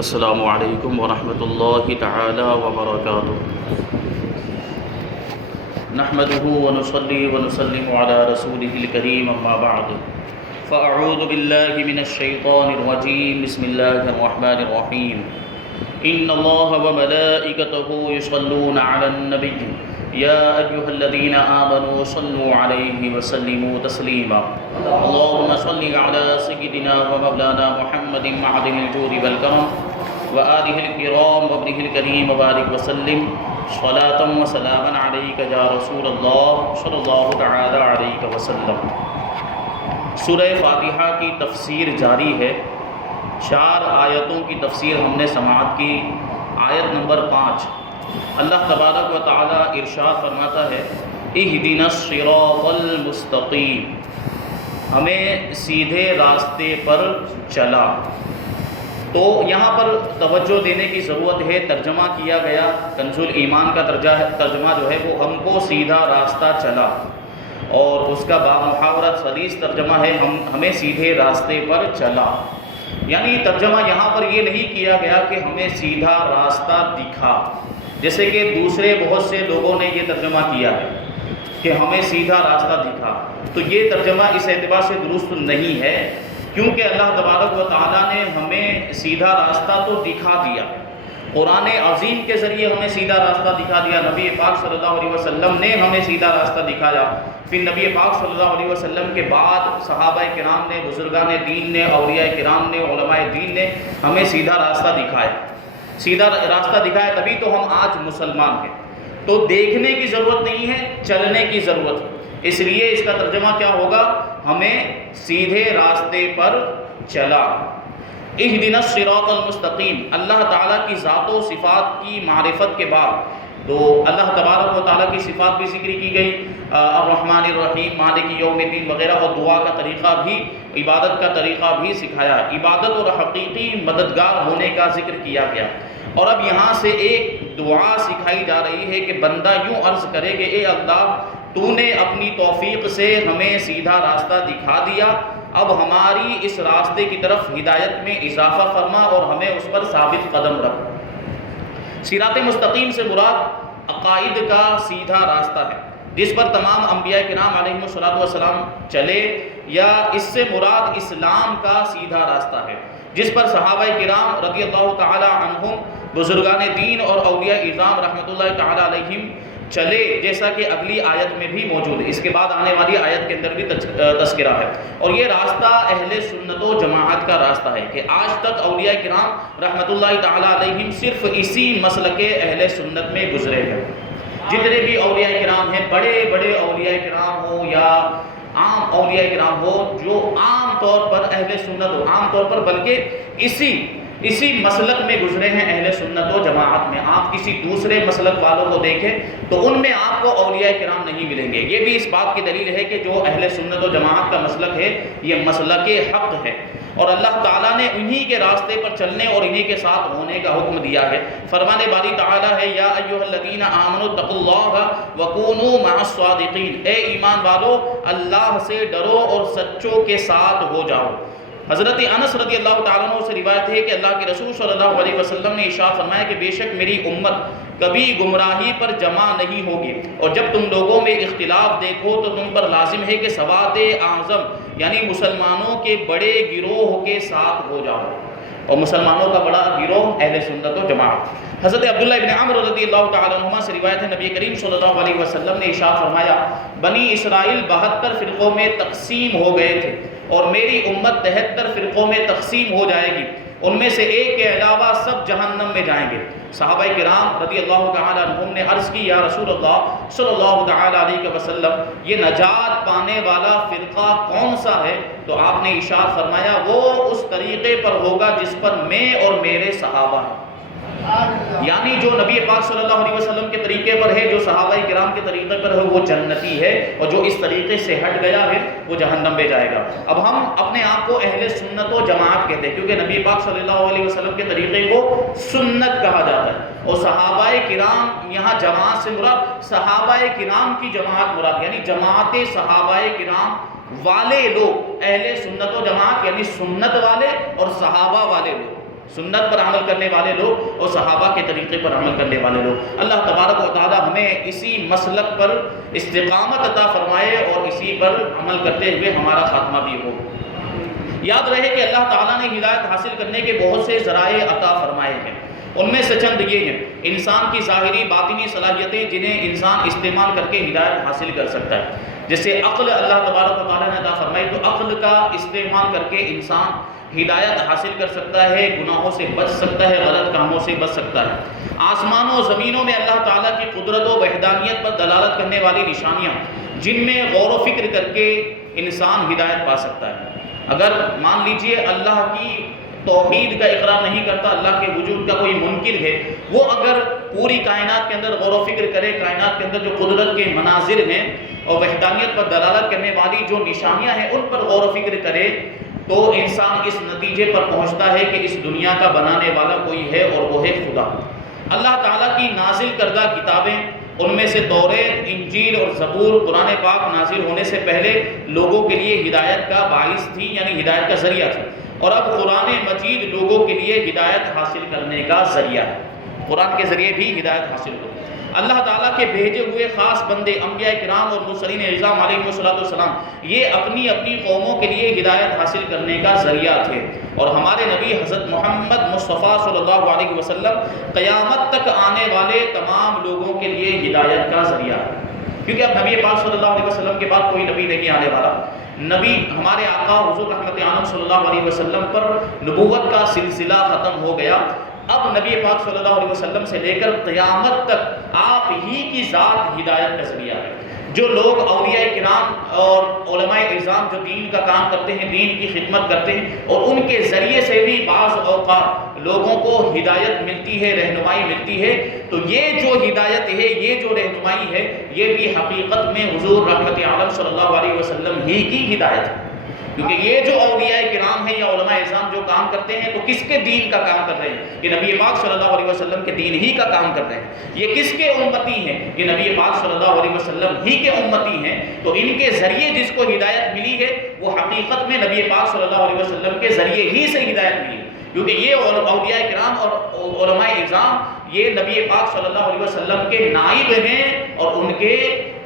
السلام علیکم ورحمۃ اللہ تعالی وبرکاتہ۔ نحمده ونصلي ونسلم على رسوله الكريم اما بعد فاعوذ باللہ من الشیطان الرجیم بسم اللہ الرحمن الرحیم ان اللہ وملائکته یصلون علی النبی یا ایھا الذین آمنوا صلوا علیہ وسلموا تسلیما اللهم صل علی سیدنا ومولانا محمد معدن الجود والکرم وآلہ الکرام وابنہ الکریم وبارک وسلم صلاۃ وسلاما علیک یا رسول اللہ صلی اللہ تعالی علیہ وسلم۔ سورہ فاتحہ کی تفسیر جاری ہے۔ 4 آیتوں کی تفسیر ہم نے سماعت کی۔ آیت نمبر 5 اللہ تبارک و تعالی ارشاد فرماتا ہے اہدنا الصراط المستقیم، ہمیں سیدھے راستے پر چلا۔ تو یہاں پر توجہ دینے کی ضرورت ہے۔ ترجمہ کیا گیا کنز الایمان کا ترجمہ جو ہے وہ ہم کو سیدھا راستہ چلا، اور اس کا بامحاورت حدیث ترجمہ ہے ہمیں سیدھے راستے پر چلا۔ یعنی ترجمہ یہاں پر یہ نہیں کیا گیا کہ ہمیں سیدھا راستہ دکھا، جیسے کہ دوسرے بہت سے لوگوں نے یہ ترجمہ کیا ہے کہ ہمیں سیدھا راستہ دکھا۔ تو یہ ترجمہ اس اعتبار سے درست نہیں ہے، کیونکہ اللہ تبارک و تعالیٰ نے ہمیں سیدھا راستہ تو دکھا دیا، قرآن عظیم کے ذریعے ہمیں سیدھا راستہ دکھا دیا، نبی پاک صلی اللہ علیہ وسلم نے ہمیں سیدھا راستہ دکھایا، پھر نبی پاک صلی اللہ علیہ وسلم کے بعد صحابہ کرام نے، بزرگان دین نے، اولیاء کرام نے، علماء دین نے ہمیں سیدھا راستہ دکھایا۔ سیدھا راستہ دکھایا تبھی تو ہم آج مسلمان ہیں۔ تو دیکھنے کی ضرورت نہیں ہے، چلنے کی ضرورت ہے۔ اس لیے اس کا ترجمہ کیا ہوگا؟ ہمیں سیدھے راستے پر چلا۔ اہدنا الصراط المستقیم، اللہ تعالیٰ کی ذات و صفات کی معرفت کے بعد تو اللہ تبارک و تعالیٰ کی صفات بھی ذکر کی گئی، الرحمن الرحیم، مالک یوم الدین وغیرہ، اور دعا کا طریقہ بھی، عبادت کا طریقہ بھی سکھایا۔ عبادت اور حقیقی مددگار ہونے کا ذکر کیا گیا، اور اب یہاں سے ایک دعا سکھائی جا رہی ہے کہ بندہ یوں عرض کرے کہ اے اللہ، تو نے اپنی توفیق سے ہمیں سیدھا راستہ دکھا دیا، اب ہماری اس راستے کی طرف ہدایت میں اضافہ فرما اور ہمیں اس پر ثابت قدم رکھ۔ صراط مستقیم سے مراد عقائد کا سیدھا راستہ ہے جس پر تمام انبیاء کرام علیہم السلام چلے، یا اس سے مراد اسلام کا سیدھا راستہ ہے جس پر صحابہ کرام رضی اللہ تعالی عنہم، بزرگان دین اور اولیاء اعظام رحمۃ اللہ تعالی علیہم چلے، جیسا کہ اگلی آیت میں بھی موجود ہے۔ اس کے بعد آنے والی آیت کے اندر بھی تذکرہ ہے، اور یہ راستہ اہل سنت و جماعت کا راستہ ہے کہ آج تک اولیاء کرام رحمۃ اللہ تعالی علیہم صرف اسی مسلک اہل سنت میں گزرے ہیں۔ جتنے بھی اولیاء کرام ہیں، بڑے بڑے اولیاء کرام ہو یا عام اولیاء کرام ہو، جو عام طور پر اہل سنت ہو، عام طور پر بلکہ اسی مسلک میں گزرے ہیں اہل سنت و جماعت میں۔ آپ کسی دوسرے مسلک والوں کو دیکھیں تو ان میں آپ کو اولیاء کرام نہیں ملیں گے۔ یہ بھی اس بات کی دلیل ہے کہ جو اہل سنت و جماعت کا مسلک ہے یہ مسلک حق ہے، اور اللہ تعالیٰ نے انہی کے راستے پر چلنے اور انہی کے ساتھ ہونے کا حکم دیا ہے۔ فرمان باری تعالیٰ ہے یا ایھا الذین آمنوا اتقوا اللہ وکونوا مع الصادقین، اے ایمان والو اللہ سے ڈرو اور سچوں کے ساتھ ہو جاؤ۔ حضرت انس رضی اللہ تعالیٰ عنہ سے روایت ہے کہ اللہ کے رسول صلی اللہ علیہ وسلم نے ارشاد فرمایا کہ بے شک میری امت کبھی گمراہی پر جمع نہیں ہوگی، اور جب تم لوگوں میں اختلاف دیکھو تو تم پر لازم ہے کہ سواد اعظم یعنی مسلمانوں کے بڑے گروہ کے ساتھ ہو جاؤ، اور مسلمانوں کا بڑا گروہ اہل سنت و جماعت۔ حضرت عبداللہ ابن عمرو رضی اللہ تعالیٰ عنہما سے روایت ہے نبی کریم صلی اللہ علیہ وسلم نے ارشاد فرمایا بنی اسرائیل 72 فرقوں میں تقسیم ہو گئے تھے، اور میری امت 73 فرقوں میں تقسیم ہو جائے گی، ان میں سے ایک کے علاوہ سب جہنم میں جائیں گے۔ صحابہ کرام رضی اللہ تعالیٰ عنہم نے عرض کی یا رسول اللہ صلی اللہ تعالیٰ علیہ وسلم، یہ نجات پانے والا فرقہ کون سا ہے؟ تو آپ نے ارشاد فرمایا وہ اس طریقے پر ہوگا جس پر میں اور میرے صحابہ ہیں، یعنی جو نبی پاک صلی اللہ علیہ وسلم کے طریقے پر ہے، جو صحابہ کرام کے طریقے پر ہے وہ جنتی ہے، اور جو اس طریقے سے ہٹ گیا ہے وہ جہنم میں جائے گا۔ اب ہم اپنے آپ کو اہل سنت و جماعت کہتے ہیں کیونکہ نبی پاک صلی اللہ علیہ وسلم کے طریقے کو سنت کہا جاتا ہے، اور صحابہ کرام یہاں جماعت سے مراد صحابہ کرام کی جماعت مراد، یعنی جماعت صحابہ کرام والے لوگ، اہل سنت و جماعت یعنی سنت والے اور صحابہ والے لوگ۔ سنت پر عمل کرنے والے لوگ اور صحابہ کے طریقے پر عمل کرنے والے لوگ۔ اللہ تبارک و تعالی ہمیں اسی مسلک پر استقامت عطا فرمائے اور اسی پر عمل کرتے ہوئے ہمارا خاتمہ بھی ہو۔ یاد رہے کہ اللہ تعالیٰ نے ہدایت حاصل کرنے کے بہت سے ذرائع عطا فرمائے ہیں، ان میں سے چند یہ ہیں: انسان کی ظاہری باطنی صلاحیتیں جنہیں انسان استعمال کر کے ہدایت حاصل کر سکتا ہے، جیسے عقل اللہ تبارک و تعالیٰ نے عطا فرمائی، تو عقل کا استعمال کر کے انسان ہدایت حاصل کر سکتا ہے، گناہوں سے بچ سکتا ہے، غلط کاموں سے بچ سکتا ہے۔ آسمانوں و زمینوں میں اللہ تعالیٰ کی قدرت و وحدانیت پر دلالت کرنے والی نشانیاں جن میں غور و فکر کر کے انسان ہدایت پا سکتا ہے۔ اگر مان لیجئے اللہ کی توحید کا اقرار نہیں کرتا، اللہ کے وجود کا کوئی منکر ہے، وہ اگر پوری کائنات کے اندر غور و فکر کرے، کائنات کے اندر جو قدرت کے مناظر ہیں اور وحدانیت پر دلالت کرنے والی جو نشانیاں ہیں ان پر غور و فکر کرے، تو انسان اس نتیجے پر پہنچتا ہے کہ اس دنیا کا بنانے والا کوئی ہے اور وہ ہے خدا۔ اللہ تعالیٰ کی نازل کردہ کتابیں، ان میں سے توریت، انجیل اور زبور، قرآن پاک نازل ہونے سے پہلے لوگوں کے لیے ہدایت کا باعث تھی، یعنی ہدایت کا ذریعہ تھی، اور اب قرآن مجید لوگوں کے لیے ہدایت حاصل کرنے کا ذریعہ ہے۔ قرآن کے ذریعے بھی ہدایت حاصل ہوتی ہے۔ اللہ تعالیٰ کے بھیجے ہوئے خاص بندے انبیاء کرام اور مرسلین اعظام علیہ السلام یہ اپنی اپنی قوموں کے لیے ہدایت حاصل کرنے کا ذریعہ تھے، اور ہمارے نبی حضرت محمد مصطفیٰ صلی اللہ علیہ وسلم قیامت تک آنے والے تمام لوگوں کے لیے ہدایت کا ذریعہ ہے، کیونکہ اب نبی پاک صلی اللہ علیہ وسلم کے بعد کوئی نبی نہیں آنے والا۔ نبی ہمارے آقا حضور رحمت عالم صلی اللہ علیہ وسلم پر نبوت کا سلسلہ ختم ہو گیا۔ اب نبی پاک صلی اللہ علیہ وسلم سے لے کر قیامت تک آپ ہی کی ذات ہدایت کا ذریعہ ہے۔ جو لوگ اولیاء کرام اور علماء اعظام جو دین کا کام کرتے ہیں، دین کی خدمت کرتے ہیں، اور ان کے ذریعے سے بھی بعض اوقات لوگوں کو ہدایت ملتی ہے، رہنمائی ملتی ہے، تو یہ جو ہدایت ہے، یہ جو رہنمائی ہے، یہ بھی حقیقت میں حضور رحمت عالم صلی اللہ علیہ وسلم ہی کی ہدایت ہے۔ کیونکہ یہ جو اولیاء کرام ہیں یا علماء اعظام جو کام کرتے ہیں، تو کس کے دین کا کام کر رہے ہیں؟ یہ نبی پاک صلی اللہ علیہ وسلم کے دین ہی کا کام کر رہے ہیں۔ یہ کس کے امتی ہیں؟ یہ نبی پاک صلی اللہ علیہ وسلم ہی کے امتی ہیں۔ تو ان کے ذریعے جس کو ہدایت ملی ہے، وہ حقیقت میں نبی پاک صلی اللہ علیہ وسلم کے ذریعے ہی سے ہدایت ملی ہے، کیونکہ یہ اولیاء کرام اور علماء اعظام یہ نبی پاک صلی اللہ علیہ وسلم کے نائب ہیں اور ان کے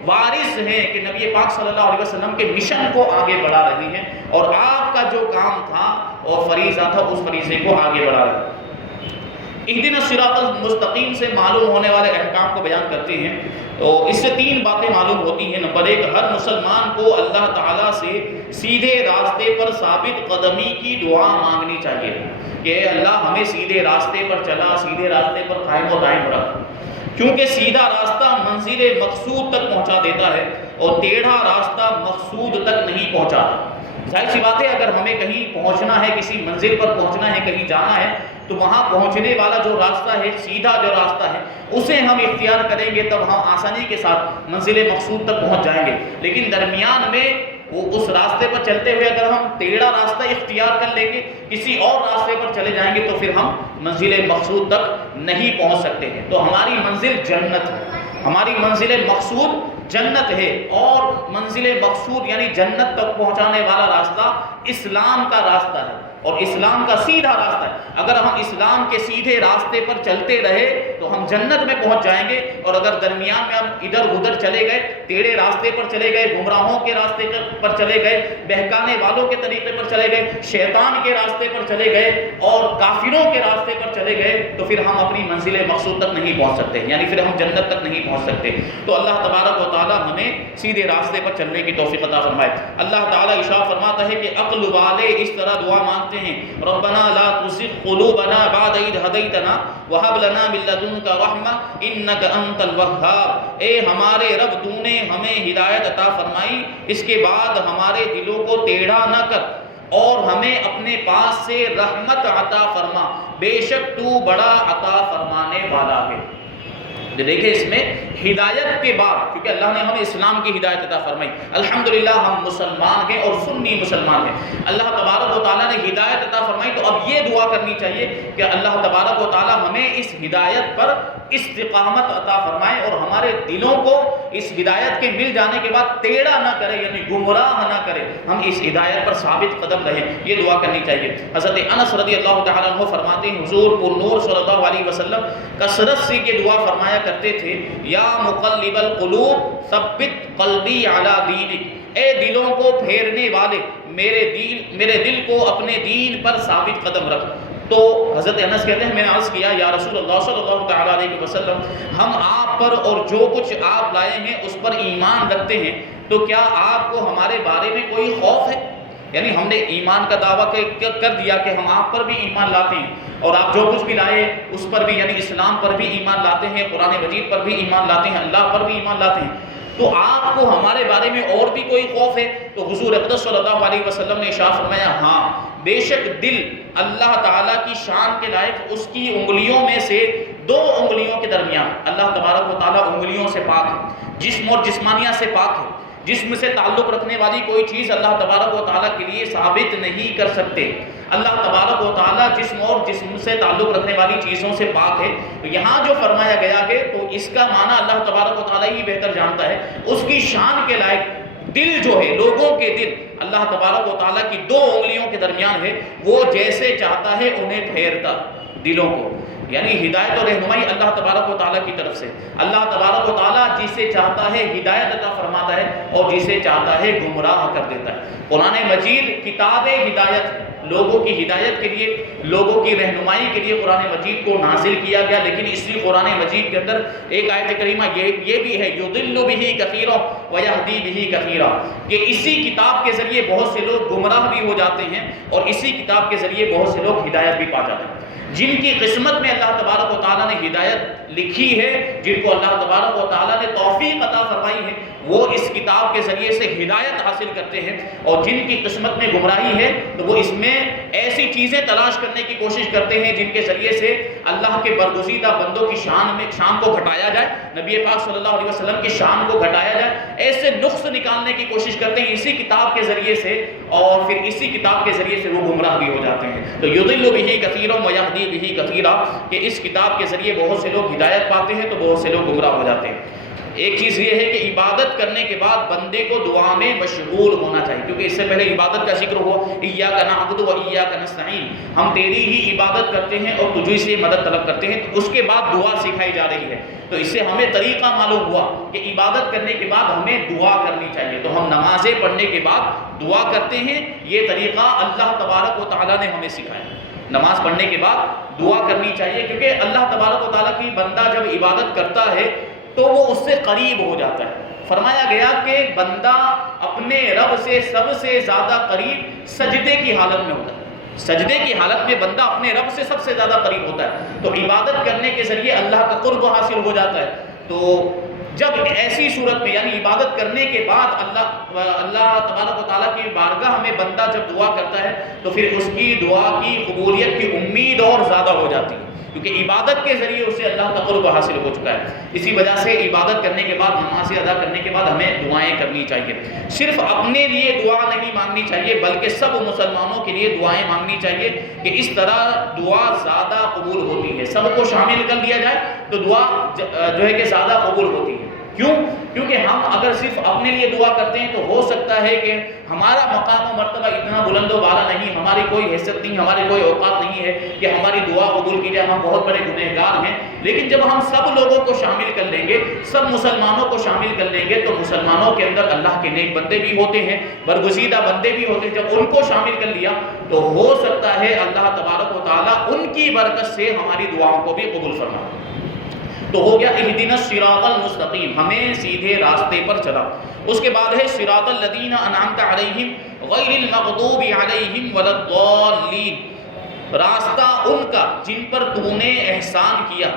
وارث ہیں، کہ نبی پاک صلی اللہ علیہ وسلم کے مشن کو آگے بڑھا رہے ہیں، اور آپ کا جو کام تھا اور فریضہ تھا، اس فریضے کو آگے بڑھا رہے ہیں۔ اہدنا الصراط المستقیم سے معلوم ہونے والے احکام کو بیان کرتے ہیں، تو اس سے تین باتیں معلوم ہوتی ہیں۔ نمبر ایک، ہر مسلمان کو اللہ تعالیٰ سے سیدھے راستے پر ثابت قدمی کی دعا مانگنی چاہیے کہ اے اللہ ہمیں سیدھے راستے پر چلا، سیدھے راستے پر قائم و دائم رکھ، کیونکہ سیدھا راستہ منزل مقصود تک پہنچا دیتا ہے اور ٹیڑھا راستہ مقصود تک نہیں پہنچاتا۔ ظاہر سی بات ہے، اگر ہمیں کہیں پہنچنا ہے، کسی منزل پر پہنچنا ہے، کہیں جانا ہے، تو وہاں پہنچنے والا جو راستہ ہے، سیدھا جو راستہ ہے، اسے ہم اختیار کریں گے، تب ہم آسانی کے ساتھ منزل مقصود تک پہنچ جائیں گے۔ لیکن درمیان میں اس راستے پر چلتے ہوئے اگر ہم ٹیڑھا راستہ اختیار کر لیں گے، کسی اور راستے پر چلے جائیں گے، تو پھر ہم منزل مقصود تک نہیں پہنچ سکتے ہیں۔ تو ہماری منزل جنت ہے، ہماری منزل مقصود جنت ہے، اور منزل مقصود یعنی جنت تک پہنچانے والا راستہ اسلام کا راستہ ہے، اور اسلام کا سیدھا راستہ ہے۔ اگر ہم اسلام کے سیدھے راستے پر چلتے رہے تو ہم جنت میں پہنچ جائیں گے، اور اگر درمیان میں ہم ادھر ادھر چلے گئے، ٹیڑھے راستے پر چلے گئے، گمراہوں کے راستے پر چلے گئے، بہکانے والوں کے طریقے پر چلے گئے، شیطان کے راستے پر چلے گئے اور کافروں کے راستے پر چلے گئے، تو پھر ہم اپنی منزل مقصود تک نہیں پہنچ سکتے، یعنی پھر ہم جنت تک نہیں پہنچ سکتے۔ تو اللہ تبارک و تعالی ہمیں سیدھے راستے پر چلنے کی توفیق عطا فرمائے۔ اللہ تعالی ارشاد فرماتا ہے کہ عقل والے اس طرح دعا مانگتے ہیں، ربنا لا تزغ قلوبنا بعد اذ هديتنا وهب لنا من لدنك رحمة انك انت الوهاب۔ اے ہمارے رب، تو نے ہمیں ہدایت عطا فرمائی، اس کے بعد ہمارے دلوں کو ٹیڑھا نہ کر اور ہمیں اپنے پاس سے رحمت عطا فرما، بے شک تو بڑا عطا فرمانے والا ہے۔ دیکھیں اس میں ہدایت کے بعد، کیونکہ اللہ نے ہمیں اسلام کی ہدایت عطا فرمائی، الحمدللہ ہم مسلمان ہیں اور سنی مسلمان ہیں، اللہ تبارک و تعالیٰ نے ہدایت عطا فرمائی، تو اب یہ دعا کرنی چاہیے کہ اللہ تبارک و تعالیٰ ہمیں اس ہدایت پر استقامت عطا فرمائے اور ہمارے دلوں کو اس ہدایت کے مل جانے کے بعد ٹیڑھا نہ کرے، یعنی گمراہ نہ کرے، ہم اس ہدایت پر ثابت قدم رہیں، یہ دعا کرنی چاہیے۔ حضرت انس رضی اللہ تعالیٰ عنہ فرماتے ہیں حضور پر نور صلی اللہ علیہ وسلم کثرت سے یہ دعا فرمایا کرتے تھے، یا مقلب القلوب ثبت قلبی علی دینک، اے دلوں کو پھیرنے والے میرے دل کو اپنے دین پر ثابت قدم رکھ۔ تو حضرت انس کہتے ہیں میں نے عرض کیا یا رسول اللہ صلی اللہ تعالیٰ علیہ وسلم، ہم آپ پر اور جو کچھ آپ لائے ہیں اس پر ایمان رکھتے ہیں، تو کیا آپ کو ہمارے بارے میں کوئی خوف ہے؟ یعنی ہم نے ایمان کا دعویٰ کر دیا کہ ہم آپ پر بھی ایمان لاتے ہیں اور آپ جو کچھ بھی لائے اس پر بھی، یعنی اسلام پر بھی ایمان لاتے ہیں، قرآن مجید پر بھی ایمان لاتے ہیں، اللہ پر بھی ایمان لاتے ہیں، تو آپ کو ہمارے بارے میں اور بھی کوئی خوف ہے؟ تو حضور اقدس صلی اللہ علیہ وسلم نے ارشاد فرمایا ہاں، بے شک دل اللہ تعالیٰ کی شان کے لائق اس کی انگلیوں میں سے 2 انگلیوں کے درمیان، اللہ تبارک و تعالیٰ انگلیوں سے پاک ہے، جسم اور جسمانیہ سے پاک ہے، جسم سے تعلق رکھنے والی کوئی چیز اللہ تبارک و تعالیٰ کے لیے ثابت نہیں کر سکتے، اللہ تبارک و تعالیٰ جسم اور جسم سے تعلق رکھنے والی چیزوں سے پاک ہے۔ تو یہاں جو فرمایا گیا ہے تو اس کا معنی اللہ تبارک و تعالیٰ ہی بہتر جانتا ہے، اس کی شان کے لائق دل جو ہے، لوگوں کے دل اللہ تبارک و تعالیٰ کی 2 انگلیوں کے درمیان ہے، وہ جیسے چاہتا ہے انہیں پھیرتا دلوں کو، یعنی ہدایت اور رہنمائی اللہ تبارک و تعالیٰ کی طرف سے، اللہ تبارک و تعالیٰ جسے چاہتا ہے ہدایت عطا فرماتا ہے اور جسے چاہتا ہے گمراہ کر دیتا ہے۔ قرآن مجید کتاب ہدایت ہے، لوگوں کی ہدایت کے لیے، لوگوں کی رہنمائی کے لیے قرآن مجید کو نازل کیا گیا، لیکن اسی قرآن مجید کے اندر ایک آیت کریمہ یہ بھی ہے یضل بہ کثیرا ویہدی بہ کثیرا، کہ اسی کتاب کے ذریعے بہت سے لوگ گمراہ بھی ہو جاتے ہیں اور اسی کتاب کے ذریعے بہت سے لوگ ہدایت بھی پا جاتے ہیں۔ جن کی قسمت میں اللہ تبارک و تعالیٰ نے ہدایت لکھی ہے، جن کو اللہ تبارک و تعالیٰ نے توفیق عطا فرمائی ہے، وہ اس کتاب کے ذریعے سے ہدایت حاصل کرتے ہیں، اور جن کی قسمت میں گمراہی ہے تو وہ اس میں ایسی چیزیں تلاش کرنے کی کوشش کرتے ہیں جن کے ذریعے سے اللہ کے برگزیدہ بندوں کی شان کو گھٹایا جائے، نبی پاک صلی اللہ علیہ وسلم کی شان کو گھٹایا جائے، ایسے نقص نکالنے کی کوشش کرتے ہیں اسی کتاب کے ذریعے سے، اور پھر اسی کتاب کے ذریعے سے وہ گمراہ بھی ہو جاتے ہیں۔ تو یضل بہ کثیرا ویہدی بہ کثیرا، کہ اس کتاب کے ذریعے بہت سے لوگ ہدایت پاتے ہیں تو بہت سے لوگ گمراہ ہو جاتے ہیں۔ ایک چیز یہ ہے کہ عبادت کرنے کے بعد بندے کو دعا میں مشغول ہونا چاہیے، کیونکہ اس سے پہلے عبادت کا ذکر ہوا ایاک نعبد و ایاک نستعین، ہم تیری ہی عبادت کرتے ہیں اور تجھ سے مدد طلب کرتے ہیں، اس کے بعد دعا سکھائی جا رہی ہے، تو اس سے ہمیں طریقہ معلوم ہوا کہ عبادت کرنے کے بعد ہمیں دعا کرنی چاہیے، تو ہم نمازیں پڑھنے کے بعد دعا کرتے ہیں، یہ طریقہ اللہ تبارک و تعالیٰ نے ہمیں سکھایا۔ نماز پڑھنے کے بعد دعا کرنی چاہیے، کیونکہ اللہ تبارک و تعالیٰ کی بندہ جب عبادت کرتا ہے تو وہ اس سے قریب ہو جاتا ہے۔ فرمایا گیا کہ بندہ اپنے رب سے سب سے زیادہ قریب سجدے کی حالت میں ہوتا ہے، سجدے کی حالت میں بندہ اپنے رب سے سب سے زیادہ قریب ہوتا ہے، تو عبادت کرنے کے ذریعے اللہ کا قرب حاصل ہو جاتا ہے۔ تو جب ایسی صورت میں یعنی عبادت کرنے کے بعد اللہ تبارک و تعالیٰ کی بارگاہ میں بندہ جب دعا کرتا ہے تو پھر اس کی دعا کی قبولیت کی امید اور زیادہ ہو جاتی ہے، کیونکہ عبادت کے ذریعے اسے اللہ کا قرب حاصل ہو چکا ہے۔ اسی وجہ سے عبادت کرنے کے بعد، نمازیں ادا کرنے کے بعد ہمیں دعائیں کرنی چاہیے، صرف اپنے لیے دعا نہیں مانگنی چاہیے بلکہ سب مسلمانوں کے لیے دعائیں مانگنی چاہیے، کہ اس طرح دعا زیادہ قبول ہوتی ہے، سب کو شامل کر لیا جائے تو دعا جو ہے کہ زیادہ قبول ہوتی ہے۔ کیوں؟ کیونکہ ہم اگر صرف اپنے لیے دعا کرتے ہیں تو ہو سکتا ہے کہ ہمارا مقام و مرتبہ اتنا بلند و بالا نہیں، ہماری کوئی حیثیت نہیں، ہماری کوئی اوقات نہیں ہے کہ ہماری دعا قبول کی جائے، ہم بہت بڑے گنہگار ہیں، لیکن جب ہم سب لوگوں کو شامل کر لیں گے، سب مسلمانوں کو شامل کر لیں گے تو مسلمانوں کے اندر اللہ کے نیک بندے بھی ہوتے ہیں، برگزیدہ بندے بھی ہوتے ہیں، جب ان کو شامل کر لیا تو ہو سکتا ہے اللہ تبارک و تعالیٰ ان کی برکت سے ہماری دعاؤں کو بھی قبول فرمائے۔ تو ہو گیا اہدنا الصراط المستقیم، ہمیں سیدھے راستے پر چلا۔ اس کے بعد ہے صراط الذین انعمت علیہم غیر المغضوب علیہم ولا الضالین، راستہ ان کا جن پر تو نے احسان کیا،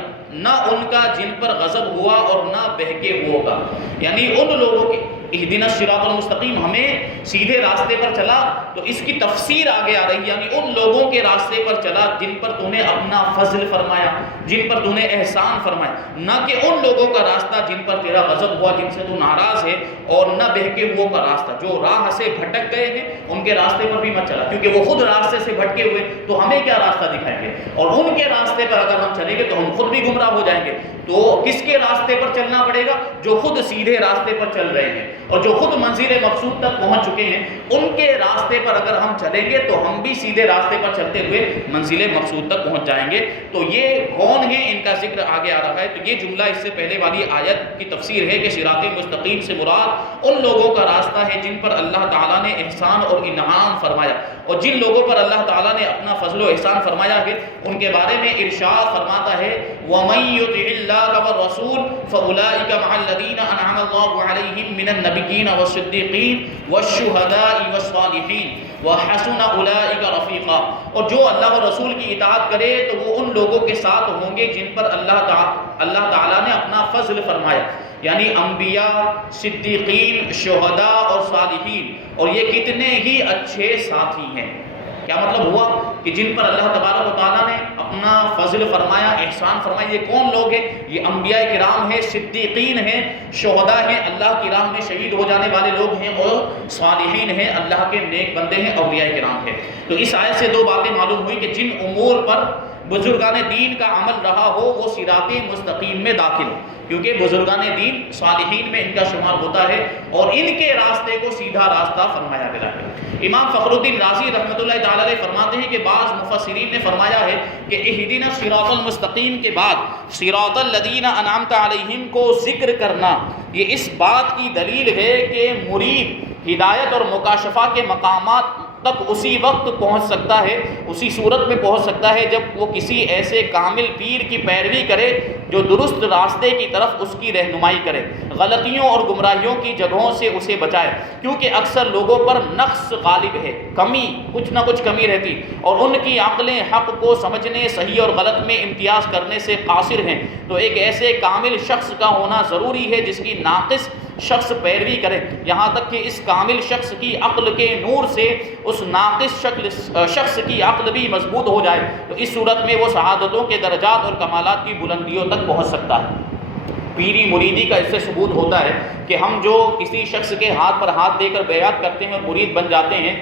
نہ ان کا جن پر غضب ہوا اور نہ بہکے ہوئے کا، یعنی ان لوگوں کے اہدنا الصراط المستقیم ہمیں سیدھے راستے پر چلا، تو اس کی تفسیر آگے آ رہی ہے، یعنی ان لوگوں کے راستے پر چلا جن پر تو نے اپنا فضل فرمایا، جن پر تو نے احسان فرمایا، نہ کہ ان لوگوں کا راستہ جن پر تیرا غضب ہوا، جن سے تو ناراض ہے، اور نہ بہکے ہوئے کا راستہ جو راہ سے بھٹک گئے ہیں ان کے راستے پر بھی مت چلا، کیونکہ وہ خود راستے سے بھٹکے ہوئے تو ہمیں کیا راستہ دکھائیں گے، اور ان کے راستے پر اگر ہم چلیں گے تو ہم خود بھی گمراہ ہو جائیں گے۔ تو کس کے راستے پر چلنا پڑے گا؟ جو خود سیدھے راستے پر چل رہے ہیں اور جو خود منزل مقصود تک پہنچ چکے ہیں، ان کے راستے پر اگر ہم چلیں گے تو ہم بھی سیدھے راستے پر چلتے ہوئے منزل مقصود تک پہنچ جائیں گے۔ تو یہ کون ہیں، ان کا ذکر آگے آ رہا ہے۔ تو یہ جملہ اس سے پہلے والی آیت کی تفسیر ہے کہ صراط مستقیم سے مراد ان لوگوں کا راستہ ہے جن پر اللہ تعالیٰ نے احسان اور انعام فرمایا، اور جن لوگوں پر اللہ تعالیٰ نے اپنا فضل و احسان فرمایا ہے ان کے بارے میں ارشاد فرماتا ہے وَمَن يُطِعِ اللَّهَ وَالرَّسُولَ فَأُولَٰئِكَ مَعَ الَّذِينَ أَنْعَمَ اللَّهُ عَلَيْهِم مِّنَ النَّبِيِّينَ وَالصِّدِّيقِينَ وَالشُّهَدَاءِ وَالصَّالِحِينَ وَحَسُنَ أُولَٰئِكَ رَفِيقًا۔ اور جو اللہ اور رسول کی اطاعت کرے تو وہ ان لوگوں کے ساتھ ہوں گے جن پر اللہ تعالیٰ نے اپنا فضل فرمایا، یعنی انبیاء، صدیقین، شہداء اور صالحین، اور یہ کتنے ہی اچھے ساتھی ہیں۔ کیا مطلب ہوا کہ جن پر اللہ تبارک و تعالیٰ نے اپنا فضل فرمایا، احسان فرمایا، یہ کون لوگ ہیں؟ یہ انبیاء کرام ہیں، صدیقین ہیں، شہداء ہیں، اللہ کی راہ میں شہید ہو جانے والے لوگ ہیں، اور صالحین ہیں، اللہ کے نیک بندے ہیں، اولیاء کرام ہیں۔ تو اس آیت سے دو باتیں معلوم ہوئی کہ جن امور پر بزرگان دین کا عمل رہا ہو وہ صراط مستقیم میں داخل، کیونکہ بزرگان دین صالحین میں ان کا شمار ہوتا ہے، اور ان کے راستے کو سیدھا راستہ فرمایا گیا ہے۔ امام فخر الدین رازی رحمۃ اللہ تعالی علیہ فرماتے ہیں کہ بعض مفسرین نے فرمایا ہے کہ اہدنا الصراط المستقیم کے بعد صراط الذین انعمت علیہم کو ذکر کرنا یہ اس بات کی دلیل ہے کہ مرید ہدایت اور مکاشفہ کے مقامات تک اسی وقت پہنچ سکتا ہے، اسی صورت میں پہنچ سکتا ہے جب وہ کسی ایسے کامل پیر کی پیروی کرے جو درست راستے کی طرف اس کی رہنمائی کرے، غلطیوں اور گمراہیوں کی جگہوں سے اسے بچائے، کیونکہ اکثر لوگوں پر نقص غالب ہے، کمی، کچھ نہ کچھ کمی رہتی، اور ان کی عقلیں حق کو سمجھنے، صحیح اور غلط میں امتیاز کرنے سے قاصر ہیں۔ تو ایک ایسے کامل شخص کا ہونا ضروری ہے جس کی ناقص شخص پیروی کرے، یہاں تک کہ اس کامل شخص کی عقل کے نور سے اس ناقص شخص کی عقل بھی مضبوط ہو جائے، تو اس صورت میں وہ سعادتوں کے درجات اور کمالات کی بلندیوں تک پہنچ سکتا ہے۔ پیری مریدی کا اس سے ثبوت ہوتا ہے کہ ہم جو کسی شخص کے ہاتھ پر ہاتھ دے کر بیعت کرتے ہیں اور مرید بن جاتے ہیں،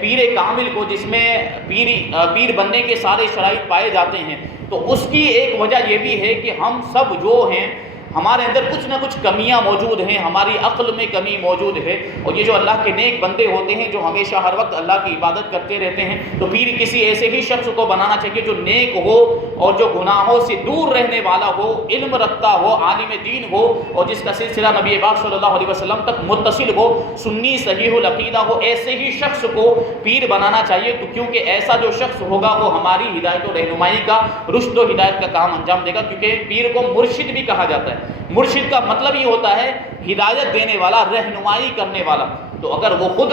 پیر کامل کو جس میں پیر بننے کے سارے شرائط پائے جاتے ہیں، تو اس کی ایک وجہ یہ بھی ہے کہ ہم سب جو ہیں ہمارے اندر کچھ نہ کچھ کمیاں موجود ہیں، ہماری عقل میں کمی موجود ہے، اور یہ جو اللہ کے نیک بندے ہوتے ہیں جو ہمیشہ ہر وقت اللہ کی عبادت کرتے رہتے ہیں، تو پھر کسی ایسے ہی شخص کو بنانا چاہیے جو نیک ہو اور جو گناہوں سے دور رہنے والا ہو، علم رکھتا ہو، عالم دین ہو، اور جس کا سلسلہ نبی پاک صلی اللہ علیہ وسلم تک متصل ہو، سنی صحیح العقیدہ ہو، ایسے ہی شخص کو پیر بنانا چاہیے، کیونکہ ایسا جو شخص ہوگا وہ ہماری ہدایت و رہنمائی کا، رشد و ہدایت کا کام انجام دے گا، کیونکہ پیر کو مرشد بھی کہا جاتا ہے۔ مرشد کا مطلب یہ ہوتا ہے ہدایت دینے والا، رہنمائی کرنے والا۔ تو اگر وہ خود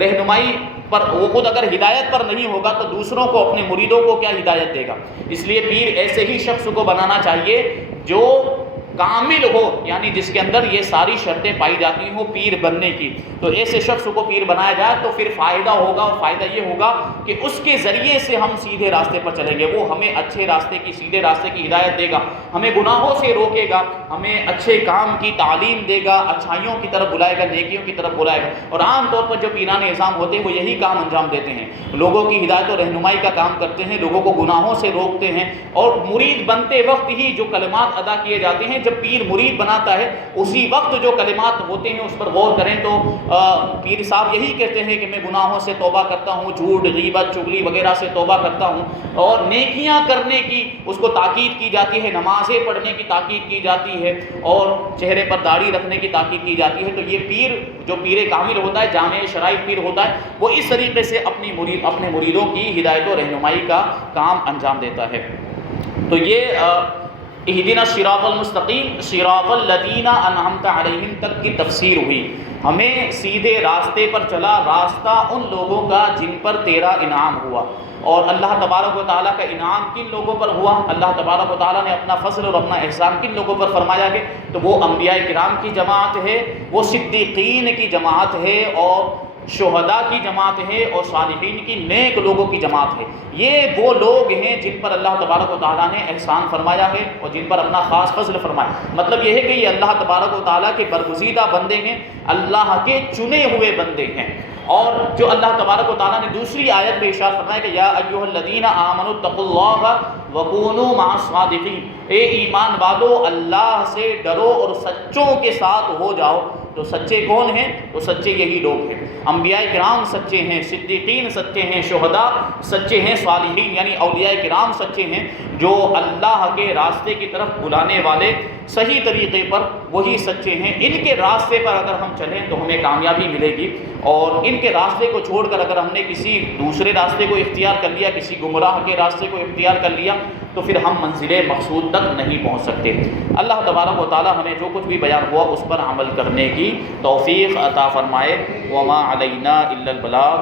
رہنمائی پر، وہ خود اگر ہدایت پر نہیں ہوگا تو دوسروں کو، اپنے مریدوں کو کیا ہدایت دے گا؟ اس لیے پیر ایسے ہی شخص کو بنانا چاہیے جو کامل ہو، یعنی جس کے اندر یہ ساری شرطیں پائی جاتی ہوں پیر بننے کی۔ تو ایسے شخص کو پیر بنایا جائے تو پھر فائدہ ہوگا، اور فائدہ یہ ہوگا کہ اس کے ذریعے سے ہم سیدھے راستے پر چلیں گے، وہ ہمیں اچھے راستے کی، سیدھے راستے کی ہدایت دے گا، ہمیں گناہوں سے روکے گا، ہمیں اچھے کام کی تعلیم دے گا، اچھائیوں کی طرف بلائے گا، نیکیوں کی طرف بلائے گا۔ اور عام طور پر جو پیران نظام ہوتے ہیں وہ یہی کام انجام دیتے ہیں، لوگوں کی ہدایت و رہنمائی کا کام کرتے ہیں، لوگوں کو گناہوں سے روکتے ہیں، اور مرید بنتے وقت ہی جو کلمات ادا کیے جاتے ہیں، جب پیر مرید بناتا ہے اسی وقت جو کلمات ہوتے ہیں اس پر غور کریں تو پیر صاحب یہی کہتے ہیں کہ میں گناہوں سے توبہ کرتا ہوں، جھوٹ، غیبت، چغلی وغیرہ سے توبہ کرتا ہوں، اور نیکیاں کرنے کی اس کو تاکید کی جاتی ہے، نمازیں پڑھنے کی تاکید کی جاتی ہے، اور چہرے پر داڑھی رکھنے کی تاکید کی جاتی ہے۔ تو یہ پیر جو پیر کامل ہوتا ہے، جامع شرائط پیر ہوتا ہے، وہ اس طریقے سے اپنے مریدوں کی ہدایت و رہنمائی کا کام انجام دیتا ہے۔ تو یہ اہدنا الصراط المستقیم، صراط الذین انعمت علیہم تک کی تفسیر ہوئی۔ ہمیں سیدھے راستے پر چلا، راستہ ان لوگوں کا جن پر تیرا انعام ہوا۔ اور اللہ تبارک و تعالیٰ کا انعام کن لوگوں پر ہوا، اللہ تبارک و تعالیٰ نے اپنا فضل اور اپنا احسان کن لوگوں پر فرمایا کہ تو وہ انبیاء کرام کی جماعت ہے، وہ صدیقین کی جماعت ہے، اور شہداء کی جماعت ہے، اور صالحین کی نیک لوگوں کی جماعت ہے۔ یہ وہ لوگ ہیں جن پر اللہ تبارک و تعالیٰ نے احسان فرمایا ہے اور جن پر اپنا خاص فضل فرمایا۔ مطلب یہ ہے کہ یہ اللہ تبارک و تعالیٰ کے برگزیدہ بندے ہیں، اللہ کے چنے ہوئے بندے ہیں۔ اور جو اللہ تبارک و تعالیٰ نے دوسری آیت میں ارشاد فرمایا کہ یا ایھا الذین آمنوا اتقوا اللہ وکونوا مع الصادقین، اے ایمان والو اللہ سے ڈرو اور سچوں کے ساتھ ہو جاؤ۔ تو سچے کون ہیں؟ تو سچے یہی لوگ ہیں، انبیاء کرام سچے ہیں، صدیقین سچے ہیں، شہداء سچے ہیں، صالحین یعنی اولیاء کرام سچے ہیں، جو اللہ کے راستے کی طرف بلانے والے صحیح طریقے پر وہی سچے ہیں۔ ان کے راستے پر اگر ہم چلیں تو ہمیں کامیابی ملے گی، اور ان کے راستے کو چھوڑ کر اگر ہم نے کسی دوسرے راستے کو اختیار کر لیا، کسی گمراہ کے راستے کو اختیار کر لیا، تو پھر ہم منزل مقصود تک نہیں پہنچ سکتے۔ اللہ تبارک و تعالی ہمیں جو کچھ بھی بیان ہوا اس پر عمل کرنے کی توفیق عطا فرمائے۔ وما علینا الا البلاغ۔